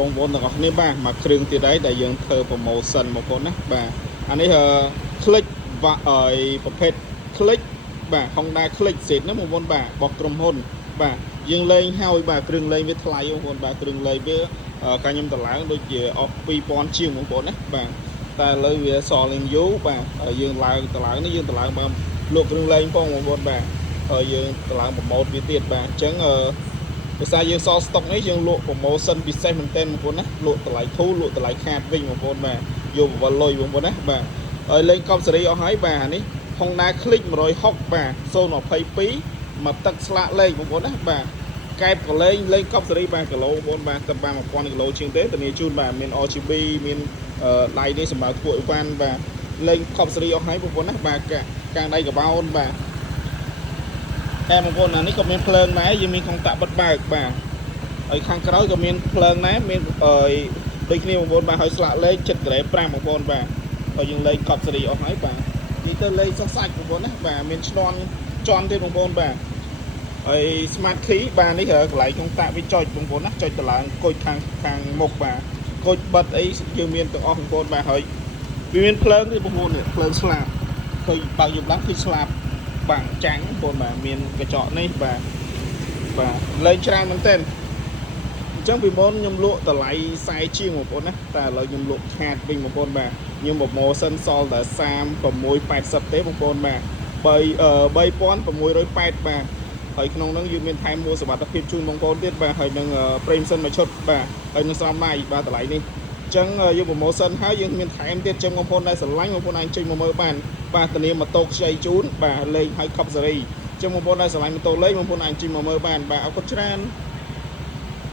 បងប្អូនទាំងអស់គ្នាបាទមកគ្រឿងទៀតហើយដែលយើងធ្វើ promotion បងប្អូនណាបាទអានេះคลิกប្រភេទ click បាទ Honda click សេតណាបងប្អូនបាទរបស់ក្រុមហ៊ុនបាទយើងលេងហើយបាទគ្រឿងលេងវាថ្លៃបងប្អូនបាទគ្រឿងលេងវាកាខ្ញុំតម្លើងដូចជាអស់2000ជាងបងប្អូនណាបាទតែឥឡូវវាសល់នឹងយូរបាទយើងឡើងតម្លើងនេះយើងតម្លើងបានលោកគ្រឿងលេងផងបងប្អូនបាទហើយយើងតម្លើងប្រម៉ូទវាទៀតបាទអញ្ចឹងភាសាយើងសល់ស្តុកនេះយើងលក់ promotion ពិសេសមែនទែនបងប្អូនណាលក់តម្លៃធូរលក់តម្លៃខាតវិញបងប្អូនបាទយកបវលលុយបងប្អូនណាបាទហើយលេងកប់សេរីអស់ហើយបាទនេះ Honda Click 160បាទ022មកទឹកស្លាកលេខបងប្អូនណាបាទកែបក៏លេងកប់សេរីបាទគីឡូបងប្អូនបាទទៅបាន1000គីឡូជាងទេធានាជូនបាទមាន RGB មានដៃនេះសម្រាប់ធ្វើអីវ៉ាន់បាទលេងកប់សេរីអស់ហើយបងប្អូនណាបាទកាំងដៃកបោនបាទតែបងប្អូនអានេះក៏មានភ្លើងដែរយើងមានក្នុងតាក់បិទបើកបាទហើយខាងក្រោយក៏មានភ្លើងដែរមានដូចគ្នាបងប្អូនបាទហើយស្លាកលេខចិត្តក្រែ5បងប្អូនបាទហើយយើងលេងកប់សេរីអស់ហើយបាទនិយាយទៅលេងសុខសាច់បងប្អូនណាបាទមានឆ្លន់ជន់ទៀតបងប្អូនបាទហើយ smart key បាទនេះកន្លែងក្នុងតាក់វាចុចបងប្អូនណាចុចតឡើងកូចខាងមុខបាទកូចបិទអីយើងមានទាំងអស់បងប្អូនបាទហើយវាមានភ្លើងនេះបងប្អូននេះភ្លើងស្លាបឃើញបើកយប់ឡើងឃើញស្លាបបាំងចាំងបងប្អូនបាទមានកញ្ចក់នេះបាទលេងច្រើនមែនទែនអញ្ចឹងពីមុនខ្ញុំលក់តម្លៃ40ជាងបងប្អូនណាតែឥឡូវខ្ញុំលក់ខាតវិញបងប្អូនបាទខ្ញុំប្រម៉ូសិនសល់តែ3680ទេបងប្អូនបាទ3680បាទហើយក្នុងហ្នឹងយើងមានថែមមួយសុវត្ថិភាពជូនបងប្អូនទៀតបាទហើយនឹងប្រេមសិនមួយឈុតបាទហើយនឹងស្រោមដៃបាទតម្លៃនេះអញ្ចឹងយើងប្រម៉ូសិនហើយយើងមានថែមទៀតចឹងបងប្អូនដែលស្រឡាញ់បងប្អូនអាចចេញមកមើលបានបាទធានាម៉ូតូខ្ចីជូនបាទលេងឲ្យខប់សេរីចឹងបងប្អូនដែលស្រឡាញ់ម៉ូតូលេងបងប្អូនអាចចេញមកមើលបានបាទអរគុណច្រើន